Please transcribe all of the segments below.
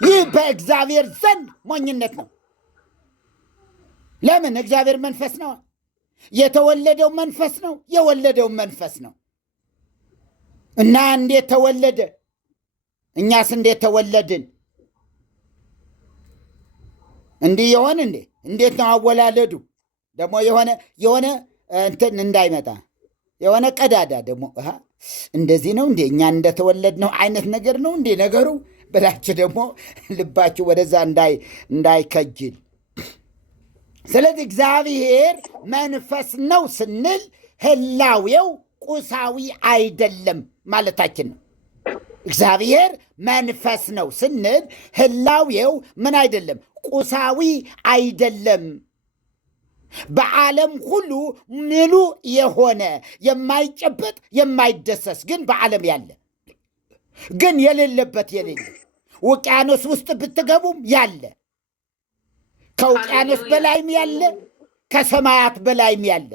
ይህ በእግዚአብሔር ዘንድ ሞኝነት ነው። ለምን? እግዚአብሔር መንፈስ ነው። የተወለደው መንፈስ ነው። የወለደው መንፈስ ነው። እና እንዴት ተወለደ? እኛስ እንዴት ተወለድን? እንዲህ የሆን እንዴ? እንዴት ነው አወላለዱ? ደግሞ የሆነ እንትን እንዳይመጣ የሆነ ቀዳዳ ደግሞ እንደዚህ ነው እንዴ እኛ እንደተወለድ ነው አይነት ነገር ነው እንዴ ነገሩ ብላችሁ ደግሞ ልባችሁ ወደዛ እንዳይከጅል። ስለዚህ እግዚአብሔር መንፈስ ነው ስንል ህላዌው ቁሳዊ አይደለም ማለታችን ነው። እግዚአብሔር መንፈስ ነው ስንል ህላዌው ምን አይደለም? ቁሳዊ አይደለም። በዓለም ሁሉ ምሉ የሆነ የማይጨበጥ የማይደሰስ ግን በዓለም ያለ ግን የሌለበት የሌለ ውቅያኖስ ውስጥ ብትገቡም ያለ ከውቅያኖስ በላይም ያለ ከሰማያት በላይም ያለ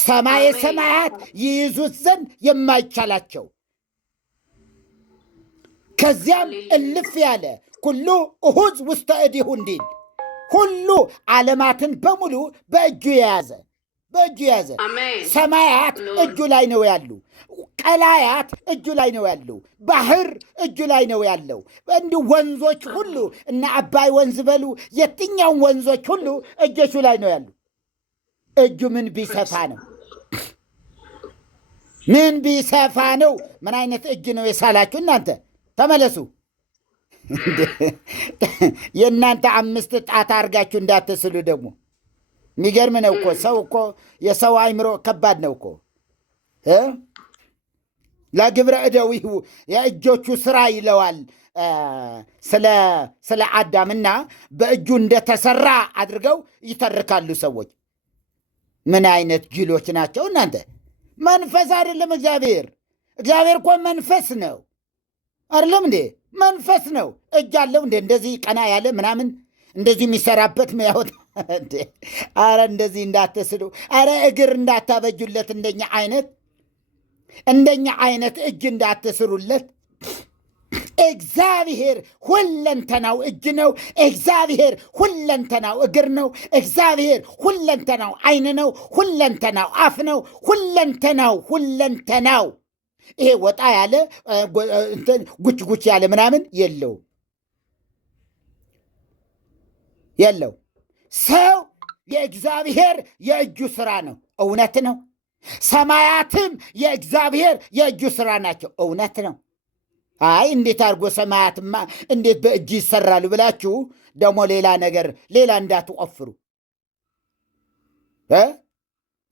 ሰማየ ሰማያት ይይዙት ዘንድ የማይቻላቸው ከዚያም እልፍ ያለ ኩሉ እሁዝ ውስተ እዲሁ እንዲል ሁሉ ዓለማትን በሙሉ በእጁ የያዘ ሰማያት እጁ ላይ ነው ያሉ፣ ቀላያት እጁ ላይ ነው ያሉ፣ ባህር እጁ ላይ ነው ያለው። እንዲሁ ወንዞች ሁሉ እና አባይ ወንዝ በሉ የትኛውም ወንዞች ሁሉ እጆቹ ላይ ነው ያሉ። እጁ ምን ቢሰፋ ነው? ምን ቢሰፋ ነው? ምን አይነት እጅ ነው የሳላችሁ እናንተ? ተመለሱ። የእናንተ 5 ጣት አድርጋችሁ እንዳትስሉ። ደግሞ የሚገርም ነው እኮ ሰው እኮ የሰው አይምሮ ከባድ ነው እኮ። ለግብረ እደዊሁ የእጆቹ ስራ ይለዋል ስለ አዳምና በእጁ እንደተሰራ አድርገው ይተርካሉ ሰዎች። ምን አይነት ጅሎች ናቸው እናንተ! መንፈስ አይደለም እግዚአብሔር እኮ መንፈስ ነው አይደለም እንዴ? መንፈስ ነው። እጅ አለው እንደ እንደዚህ ቀና ያለ ምናምን እንደዚህ የሚሰራበት ሚያወጥ እንዴ? አረ እንደዚህ እንዳትስሉ። አረ እግር እንዳታበጁለት። እንደኛ አይነት እጅ እንዳትስሩለት። እግዚአብሔር ሁለንተናው እጅ ነው። እግዚአብሔር ሁለንተናው እግር ነው። እግዚአብሔር ሁለንተናው ዓይን ነው። ሁለንተናው አፍ ነው። ሁለንተናው ይሄ ወጣ ያለ ጉች ያለ ምናምን የለው። ሰው የእግዚአብሔር የእጁ ስራ ነው። እውነት ነው። ሰማያትም የእግዚአብሔር የእጁ ስራ ናቸው። እውነት ነው። አይ እንዴት አድርጎ ሰማያትማ እንዴት በእጅ ይሰራሉ ብላችሁ ደግሞ ሌላ እንዳትቆፍሩ።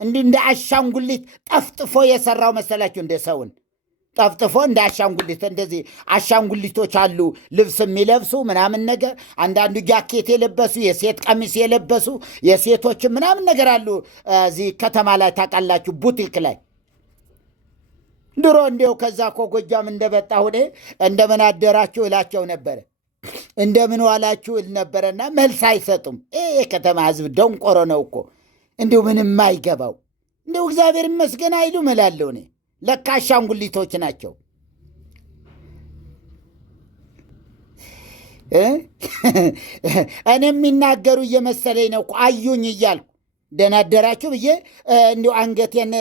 እንደ አሻንጉሊት ጠፍጥፎ የሰራው መሰላችሁ? እንደ ሰውን ጠፍጥፎ እንደ አሻንጉሊት እንደዚህ አሻንጉሊቶች አሉ ልብስ የሚለብሱ ምናምን ነገር፣ አንዳንዱ ጃኬት የለበሱ የሴት ቀሚስ የለበሱ የሴቶች ምናምን ነገር አሉ። እዚህ ከተማ ላይ ታውቃላችሁ፣ ቡቲክ ላይ ድሮ እንዲው ከዛ እኮ ጎጃም እንደመጣሁ እኔ እንደምን አደራችሁ እላቸው ነበረ፣ እንደምን ዋላችሁ እል ነበረና መልስ አይሰጡም። የከተማ ህዝብ ደንቆሮ ነው እኮ እንዲሁ ምንም አይገባው። እንዲሁ እግዚአብሔር ይመስገን አይሉ እላለሁ እኔ። ለካ አሻንጉሊቶች ናቸው። እኔ የሚናገሩ እየመሰለኝ ነው እኮ አዩኝ እያልኩ ደህና አደራችሁ ብዬ እንዲሁ አንገቴን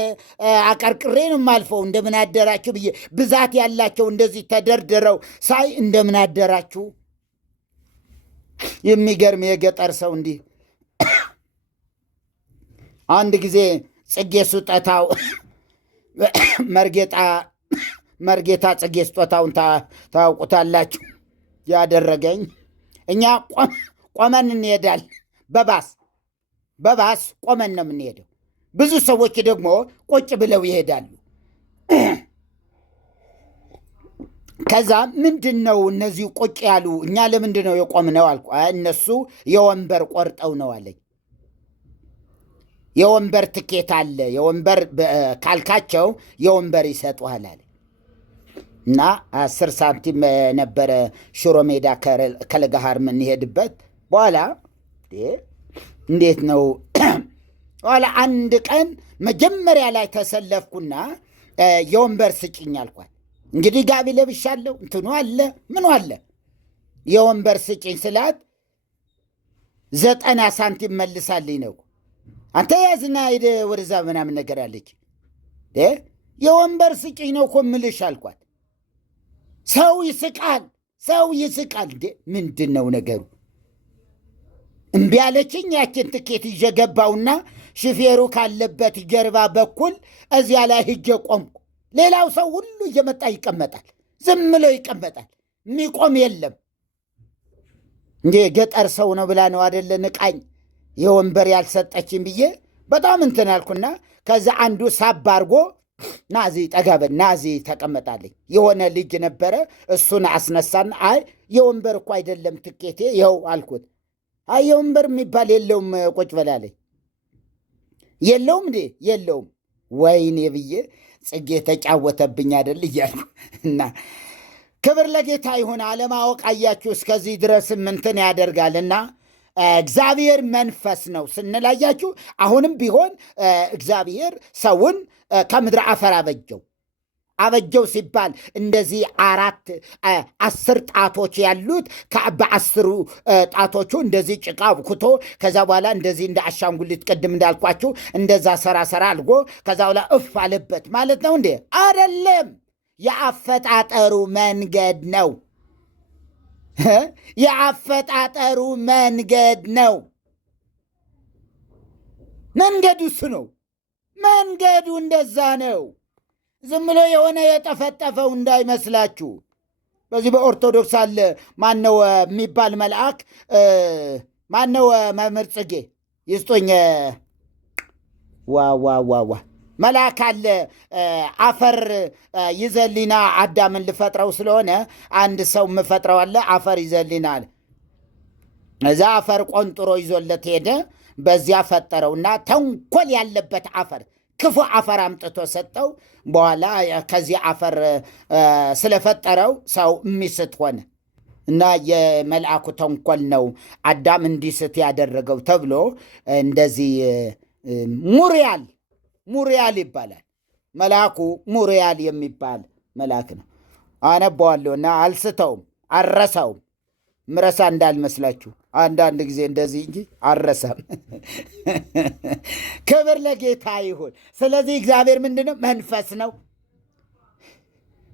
አቀርቅሬ ነው የማልፈው። እንደምን አደራችሁ ብዬ ብዛት ያላቸው እንደዚህ ተደርድረው ሳይ እንደምን አደራችሁ። የሚገርም የገጠር ሰው እንዲህ አንድ ጊዜ ጽጌ ስጦታው መርጌታ ጽጌ ስጦታውን ታውቁታላችሁ። ያደረገኝ እኛ ቆመን እንሄዳል። በባስ ቆመን ነው የምንሄደው። ብዙ ሰዎች ደግሞ ቁጭ ብለው ይሄዳሉ። ከዛ ምንድን ነው እነዚህ ቁጭ ያሉ እኛ ለምንድን ነው የቆምነው አልኩ። እነሱ የወንበር ቆርጠው ነው አለኝ። የወንበር ትኬት አለ፣ የወንበር ካልካቸው የወንበር ይሰጡሃል አለ። እና 10 ሳንቲም ነበረ ሽሮ ሜዳ ከለጋሃር የምንሄድበት። በኋላ እንዴት ነው በኋላ አንድ ቀን መጀመሪያ ላይ ተሰለፍኩና የወንበር ስጭኝ አልኳት። እንግዲህ ጋቢ ለብሻለሁ፣ እንትኑ አለ ምኑ አለ። የወንበር ስጭኝ ስላት 90 ሳንቲም መልሳልኝ ነው። አንተ ያዝና ሄደ ወደዛ ምናምን ነገር አለች። የወንበር ስጭኝ ነው እኮ ምልሽ አልኳት። ሰው ይስቃል። ምንድን ነው ነገሩ? እምቢ አለችኝ። ያችን ትኬት ይዤ ገባውና ሹፌሩ ካለበት ጀርባ በኩል እዚያ ላይ ሂጄ ቆምኩ። ሌላው ሰው ሁሉ እየመጣ ይቀመጣል፣ ዝም ብሎ ይቀመጣል። የሚቆም የለም። እንዴ ገጠር ሰው ነው ብላ ነው አደለ ንቃኝ የወንበር ያልሰጠችኝ ብዬ በጣም እንትን አልኩና ከዛ አንዱ ሳብ አድርጎ ናዚ ጠጋበን ናዚ ተቀመጣለኝ። የሆነ ልጅ ነበረ፣ እሱን አስነሳና አይ የወንበር እኮ አይደለም ትኬቴ ይኸው አልኩት። አይ የወንበር የሚባል የለውም ቁጭ በላለኝ። የለውም እንዴ? የለውም። ወይኔ ብዬ ጽጌ ተጫወተብኝ አደል እያልኩ እና ክብር ለጌታ ይሁን። አለማወቅ አያችሁ እስከዚህ ድረስ ምንትን ያደርጋልና እግዚአብሔር መንፈስ ነው ስንላያችሁ፣ አሁንም ቢሆን እግዚአብሔር ሰውን ከምድረ አፈር አበጀው ሲባል እንደዚህ 10 ጣቶች ያሉት በ10 ጣቶቹ እንደዚህ ጭቃ አብኩቶ ከዛ በኋላ እንደዚህ እንደ አሻንጉሊት ቅድም እንዳልኳችሁ እንደዛ ሰራ አልጎ ከዛ በኋላ እፍ አለበት ማለት ነው እንዴ? አይደለም። የአፈጣጠሩ መንገድ ነው። የአፈጣጠሩ መንገድ ነው። መንገዱ እሱ ነው። መንገዱ እንደዛ ነው። ዝም ብሎ የሆነ የጠፈጠፈው እንዳይመስላችሁ። በዚህ በኦርቶዶክስ አለ ማነው የሚባል መልአክ ማነው? መምህር ጽጌ ይስጦኝ። ዋ መልአክ አለ አፈር ይዘሊና አዳምን ልፈጥረው ስለሆነ አንድ ሰው ምፈጥረው አለ አፈር ይዘሊና አለ። እዛ አፈር ቆንጥሮ ይዞለት ሄደ። በዚያ ፈጠረውና ተንኮል ያለበት አፈር ክፉ አፈር አምጥቶ ሰጠው። በኋላ ከዚህ አፈር ስለፈጠረው ሰው የሚስት ሆነ እና የመልአኩ ተንኮል ነው አዳም እንዲስት ያደረገው ተብሎ እንደዚህ ሙሪያል ይባላል። መልአኩ ሙሪያል የሚባል መልአክ ነው። አነባዋለሁ እና አልስተውም፣ አልረሳውም። ምረሳ እንዳልመስላችሁ አንዳንድ ጊዜ እንደዚህ እንጂ አልረሳም። ክብር ለጌታ ይሁን። ስለዚህ እግዚአብሔር ምንድነው? መንፈስ ነው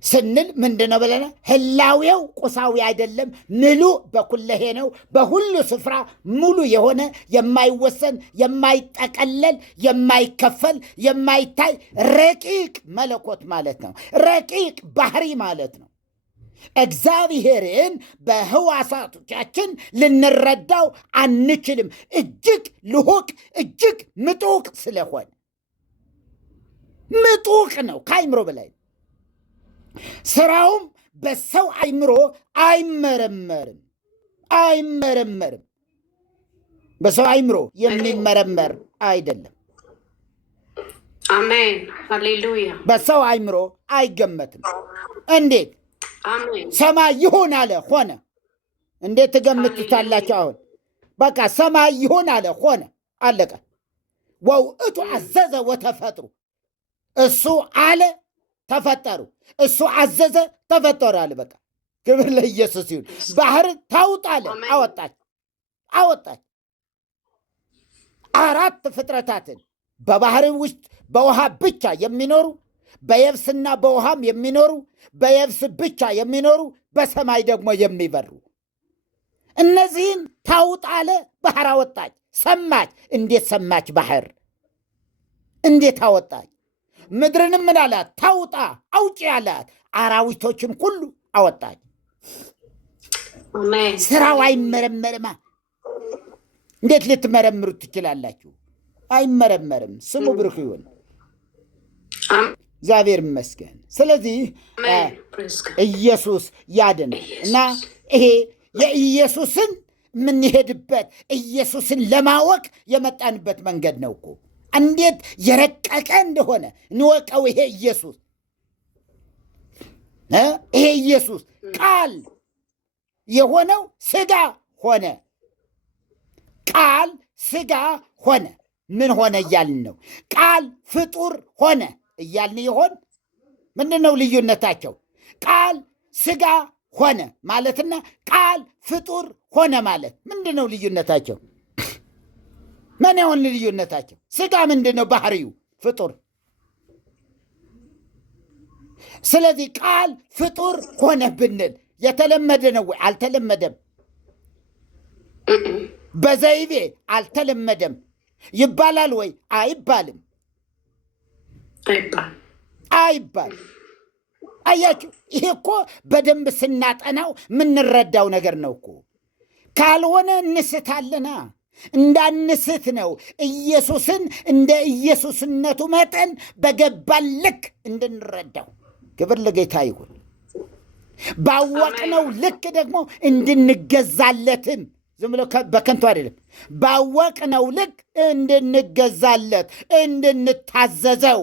ስንል ምንድነው ብለና ህላዌው ቁሳዊ አይደለም፣ ምሉ በኩለሄ ነው። በሁሉ ስፍራ ሙሉ የሆነ የማይወሰን የማይጠቀለል የማይከፈል የማይታይ ረቂቅ መለኮት ማለት ነው። ረቂቅ ባህሪ ማለት ነው። እግዚአብሔርን በህዋሳቶቻችን ልንረዳው አንችልም። እጅግ ልሁቅ እጅግ ምጡቅ ስለሆነ ምጡቅ ነው፣ ከአይምሮ በላይ ስራውም በሰው አይምሮ አይመረመርም። በሰው አይምሮ የሚመረመር አይደለም። አሜን፣ ሃሌሉያ። በሰው አይምሮ አይገመትም። እንዴት ሰማይ ይሁን አለ ሆነ። እንዴት ትገምቱታላችሁ? አሁን በቃ ሰማይ ይሁን አለ ሆነ፣ አለቀ። ወውእቱ አዘዘ ወተፈጥሩ፣ እሱ አለ ተፈጠሩ፣ እሱ አዘዘ ተፈጠሩ አለ። በቃ ክብር ለኢየሱስ ይሁን። ባህር ታውጣ አለ፣ አወጣች። 4 ፍጥረታትን በባህር ውስጥ በውሃ ብቻ የሚኖሩ በየብስና በውሃም የሚኖሩ በየብስ ብቻ የሚኖሩ በሰማይ ደግሞ የሚበሩ እነዚህን ታውጣ አለ። ባህር አወጣች። ሰማች። እንዴት ሰማች? ባህር እንዴት አወጣች? ምድርንም ምን አላት? ታውጣ አውጪ አላት። አራዊቶችን ሁሉ አወጣች። ስራው አይመረመርማ። እንዴት ልትመረምሩት ትችላላችሁ? አይመረመርም። ስሙ ብሩክ ይሁን። እግዚአብሔር ይመስገን። ስለዚህ ኢየሱስ ያድናል እና ይሄ የኢየሱስን የምንሄድበት ኢየሱስን ለማወቅ የመጣንበት መንገድ ነው እኮ። እንዴት የረቀቀ እንደሆነ እንወቀው። ይሄ ኢየሱስ ቃል የሆነው ሥጋ ሆነ። ቃል ሥጋ ሆነ። ምን ሆነ እያልን ነው? ቃል ፍጡር ሆነ እያልን ይሆን? ምንድን ነው ልዩነታቸው? ቃል ሥጋ ሆነ ማለትና ቃል ፍጡር ሆነ ማለት ምንድን ነው ልዩነታቸው? ምን ይሆን ልዩነታቸው? ሥጋ ምንድን ነው ባህሪው? ፍጡር። ስለዚህ ቃል ፍጡር ሆነ ብንል የተለመደ ነው ወይ? አልተለመደም። በዘይቤ አልተለመደም። ይባላል ወይ? አይባልም። አይባልም። አያችሁ፣ ይሄ እኮ በደንብ ስናጠናው የምንረዳው ነገር ነው እኮ። ካልሆነ እንስታለና እንዳንስት ነው ኢየሱስን እንደ ኢየሱስነቱ መጠን በገባን ልክ እንድንረዳው። ክብር ለጌታ ይሁን። ባወቅነው ልክ ደግሞ እንድንገዛለትም ዝም ብሎ በከንቱ አይደለም። ባወቅነው ልክ እንድንገዛለት፣ እንድንታዘዘው።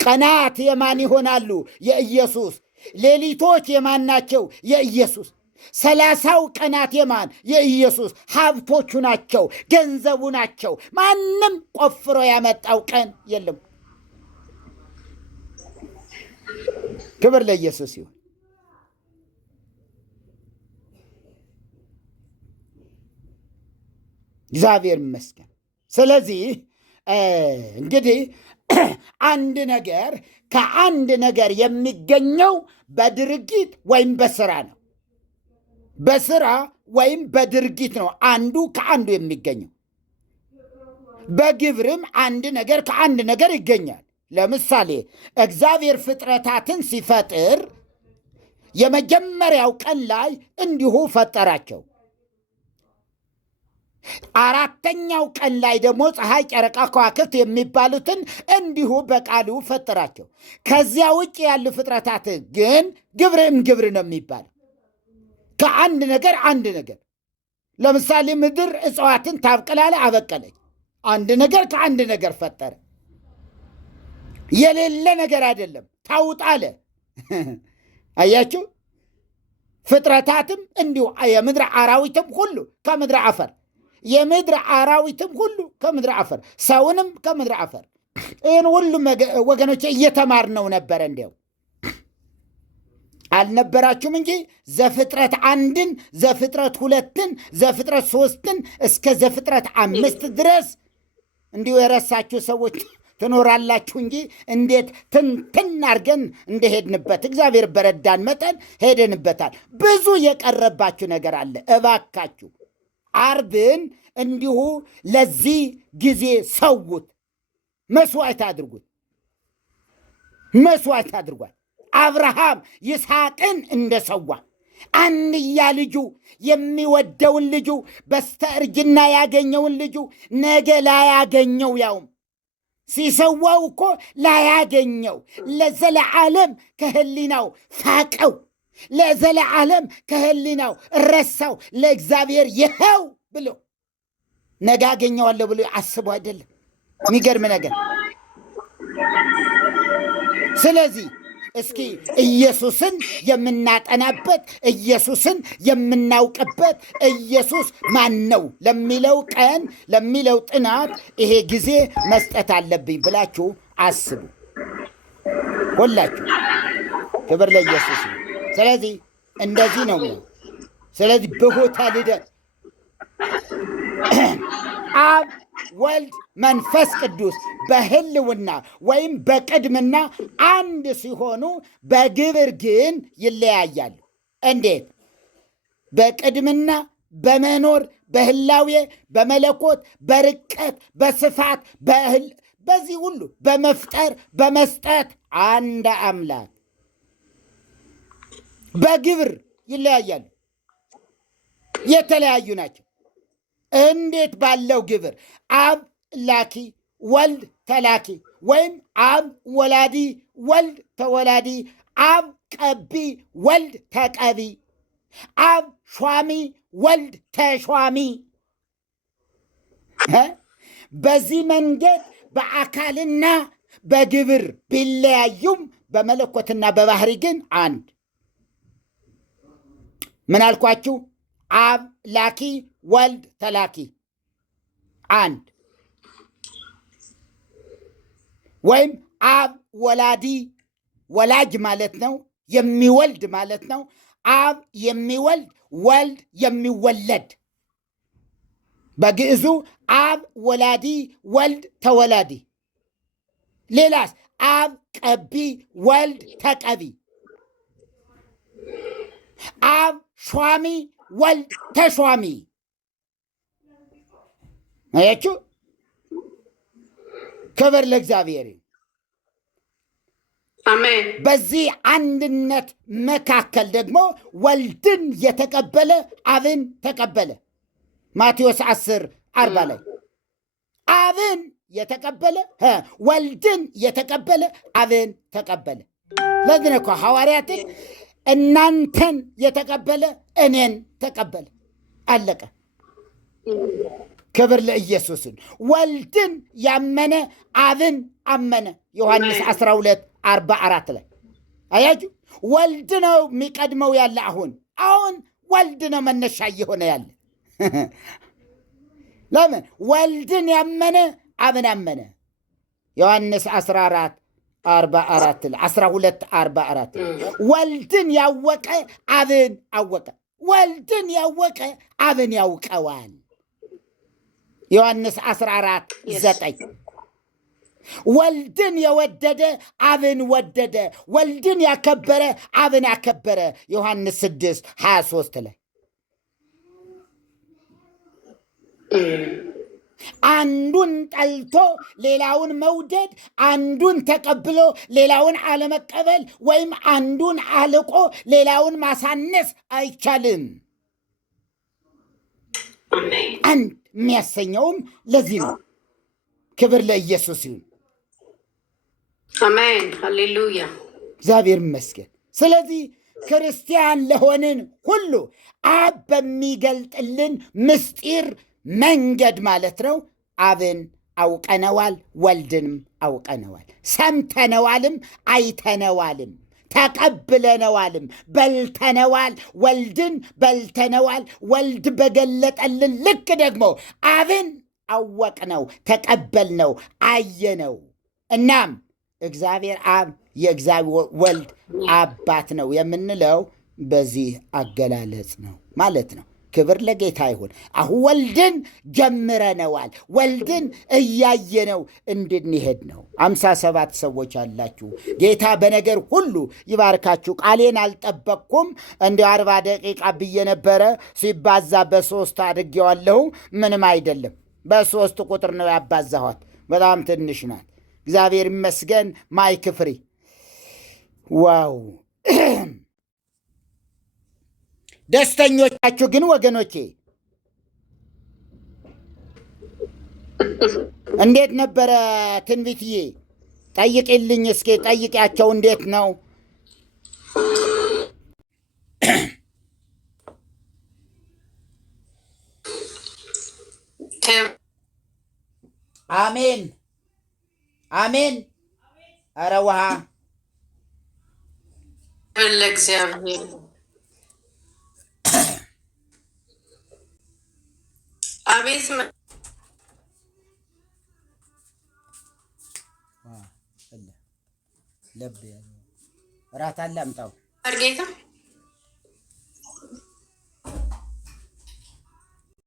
ቀናት የማን ይሆናሉ? የኢየሱስ። ሌሊቶች የማን ናቸው? የኢየሱስ። 30 ቀናት የማን? የኢየሱስ። ሀብቶቹ ናቸው፣ ገንዘቡ ናቸው። ማንም ቆፍሮ ያመጣው ቀን የለም። ክብር ለኢየሱስ ይሁን። እግዚአብሔር ይመስገን። ስለዚህ እንግዲህ አንድ ነገር ከአንድ ነገር የሚገኘው በድርጊት ወይም በስራ ነው። በስራ ወይም በድርጊት ነው አንዱ ከአንዱ የሚገኘው። በግብርም አንድ ነገር ከአንድ ነገር ይገኛል። ለምሳሌ እግዚአብሔር ፍጥረታትን ሲፈጥር የመጀመሪያው ቀን ላይ እንዲሁ ፈጠራቸው። 4ኛው ቀን ላይ ደግሞ ፀሐይ፣ ጨረቃ፣ ከዋክብት የሚባሉትን እንዲሁ በቃሉ ፈጠራቸው። ከዚያ ውጭ ያሉ ፍጥረታት ግን ግብርም ግብር ነው የሚባለው። ከአንድ ነገር አንድ ነገር። ለምሳሌ ምድር እጽዋትን ታብቅላለ፣ አበቀለች። አንድ ነገር ከአንድ ነገር ፈጠረ። የሌለ ነገር አይደለም፣ ታውጣለ። አያችሁ። ፍጥረታትም እንዲሁ የምድር አራዊትም ሁሉ ከምድር አፈር፣ የምድር አራዊትም ሁሉ ከምድር አፈር፣ ሰውንም ከምድር አፈር። ይህን ሁሉም ወገኖች እየተማርነው ነበረ። እንዲያው አልነበራችሁም እንጂ ዘፍጥረት 1ን፣ ዘፍጥረት 2ን፣ ዘፍጥረት 3ን እስከ ዘፍጥረት 5 ድረስ እንዲሁ የረሳችሁ ሰዎች ትኖራላችሁ እንጂ እንዴት ትንትን አድርገን እንደሄድንበት እግዚአብሔር በረዳን መጠን ሄደንበታል። ብዙ የቀረባችሁ ነገር አለ። እባካችሁ ዓርብን እንዲሁ ለዚህ ጊዜ ሰውት፣ መስዋዕት አድርጉት፣ መስዋዕት አድርጓል። አብርሃም ይስሐቅን እንደሰዋ አንድያ ልጁ የሚወደውን ልጁ በስተእርጅና ያገኘውን ልጁ ነገ ላያገኘው ያውም ሲሰዋው እኮ ላያገኘው ለዘለዓለም ከህሊናው ፋቀው፣ ለዘለዓለም ከህሊናው ረሳው። ለእግዚአብሔር ይኸው ብሎ ነገ አገኘዋለሁ ብሎ አስቦ አይደለም። የሚገርም ነገር። ስለዚህ እስኪ ኢየሱስን የምናጠናበት፣ ኢየሱስን የምናውቅበት፣ ኢየሱስ ማን ነው ለሚለው ቀን፣ ለሚለው ጥናት ይሄ ጊዜ መስጠት አለብኝ ብላችሁ አስቡ ሁላችሁ። ክብር ለኢየሱስ። ስለዚህ እንደዚህ ነው። ስለዚህ ብሁተ ልደት አብ ወልድ መንፈስ ቅዱስ በህልውና ወይም በቅድምና አንድ ሲሆኑ በግብር ግን ይለያያሉ። እንዴት? በቅድምና በመኖር በህላዌ በመለኮት በርቀት በስፋት በዚህ ሁሉ በመፍጠር በመስጠት አንድ አምላክ በግብር ይለያያሉ። የተለያዩ ናቸው። እንዴት ባለው ግብር? አብ ላኪ ወልድ ተላኪ፣ ወይም አብ ወላዲ ወልድ ተወላዲ፣ አብ ቀቢ ወልድ ተቀቢ፣ አብ ሿሚ ወልድ ተሿሚ። በዚህ መንገድ በአካልና በግብር ቢለያዩም በመለኮትና በባህሪ ግን አንድ። ምን አልኳችሁ? አብ ላኪ ወልድ ተላኪ አንድ፣ ወይም አብ ወላዲ ወላጅ ማለት ነው፣ የሚወልድ ማለት ነው። አብ የሚወልድ ወልድ የሚወለድ በግዕዙ አብ ወላዲ ወልድ ተወላዲ። ሌላስ አብ ቀቢ ወልድ ተቀቢ። አብ ሿሚ ወልድ ተሿሚ። አያችሁ? ክብር ለእግዚአብሔር። አሜን። በዚህ አንድነት መካከል ደግሞ ወልድን የተቀበለ አብን ተቀበለ። ማቴዎስ 10:40 ላይ አብን የተቀበለ ወልድን የተቀበለ አብን ተቀበለ። ለዚህ ነው ሐዋርያትን እናንተን የተቀበለ እኔን ተቀበለ። አለቀ። ክብር ለኢየሱስን። ወልድን ያመነ አብን አመነ። ዮሐንስ 12:44 ላይ አያችሁ? ወልድ ነው የሚቀድመው ያለ አሁን ወልድ ነው መነሻ እየሆነ ያለ። ለምን? ወልድን ያመነ አብን አመነ። ዮሐንስ 12:44 ወልድን ያወቀ አብን አወቀ። ወልድን ያወቀ አብን ያውቀዋል። ዮሐንስ 14:9 ወልድን የወደደ አብን ወደደ። ወልድን ያከበረ አብን አከበረ። ዮሐንስ 6:23 ላይ አንዱን ጠልቶ ሌላውን መውደድ፣ አንዱን ተቀብሎ ሌላውን አለመቀበል፣ ወይም አንዱን አልቆ ሌላውን ማሳነስ አይቻልም። አንድ የሚያሰኘውም ለዚህ ነው። ክብር ለኢየሱስ ይሁን። አሜን፣ ሃሌሉያ፣ እግዚአብሔር ይመስገን። ስለዚህ ክርስቲያን ለሆንን ሁሉ አብ በሚገልጥልን ምስጢር መንገድ ማለት ነው አብን አውቀነዋል፣ ወልድንም አውቀነዋል፣ ሰምተነዋልም፣ አይተነዋልም፣ ተቀብለነዋልም፣ በልተነዋል። ወልድን በልተነዋል። ወልድ በገለጠልን ልክ ደግሞ አብን አወቅነው፣ ተቀበልነው፣ አየነው። እናም እግዚአብሔር አብ የእግዚአብሔር ወልድ አባት ነው የምንለው በዚህ አገላለጽ ነው ማለት ነው። ክብር ለጌታ ይሁን። አሁን ወልድን ጀምረነዋል። ወልድን እያየነው እንድንሄድ ነው። 57 ሰዎች አላችሁ። ጌታ በነገር ሁሉ ይባርካችሁ። ቃሌን አልጠበቅኩም። እንዲ 40 ደቂቃ ብዬ ነበረ። ሲባዛ በ3 አድርጌዋለሁ። ምንም አይደለም። በ3 ቁጥር ነው ያባዛኋት። በጣም ትንሽ ናት። እግዚአብሔር ይመስገን። ማይክ ፍሪ። ዋው! ደስተኞቻችሁ ግን ወገኖቼ እንዴት ነበረ? ትንቢትዬ ጠይቅልኝ እስኪ፣ ጠይቂያቸው። እንዴት ነው? አሜን አሜን። ኧረ ውሃ ለእግዚአብሔር አቤት ለብ እራት አለ አምጣው። አርጌታ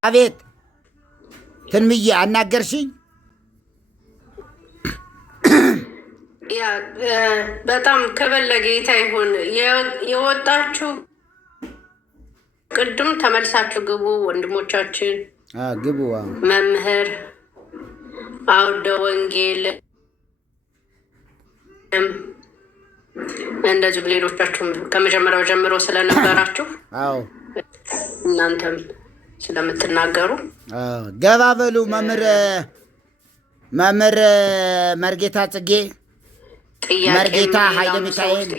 አቤት ትንምዬ አናገርሽኝ። ያ በጣም ክብር ለጌታ ይሁን። የወጣችሁ ቅድም ተመልሳችሁ ግቡ ወንድሞቻችን፣ ግቡ። መምህር አውደ ወንጌል እንደዚሁ ሌሎቻችሁም ከመጀመሪያው ጀምሮ ስለነበራችሁ እናንተም ስለምትናገሩ ገባ በሉ። መምህር መርጌታ ጽጌ፣ መርጌታ ኃይለ ሚካኤል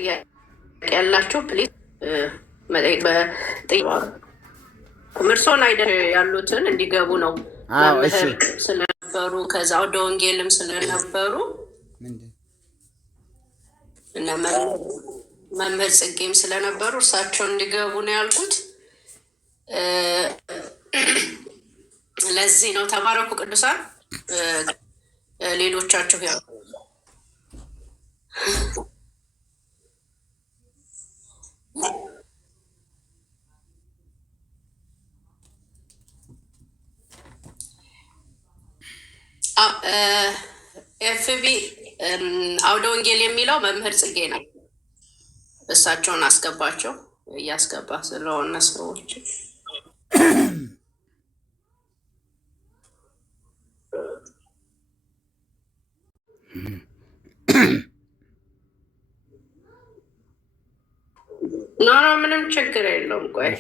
ያላችሁ ፕሊዝ ምርሶን አይደል ያሉትን እንዲገቡ ነው። መምህር ስለነበሩ ከዛ ወደ ወንጌልም ስለነበሩ እና መምህር ጽጌም ስለነበሩ እርሳቸውን እንዲገቡ ነው ያልኩት። ለዚህ ነው። ተባረኩ ቅዱሳን። ሌሎቻችሁ ያው ኤፍቢ አውደ ወንጌል የሚለው መምህር ጽጌ ነው። እሳቸውን አስገባቸው። እያስገባ ስለሆነ ሰዎች ኖ ምንም ችግር የለውም። ቆይ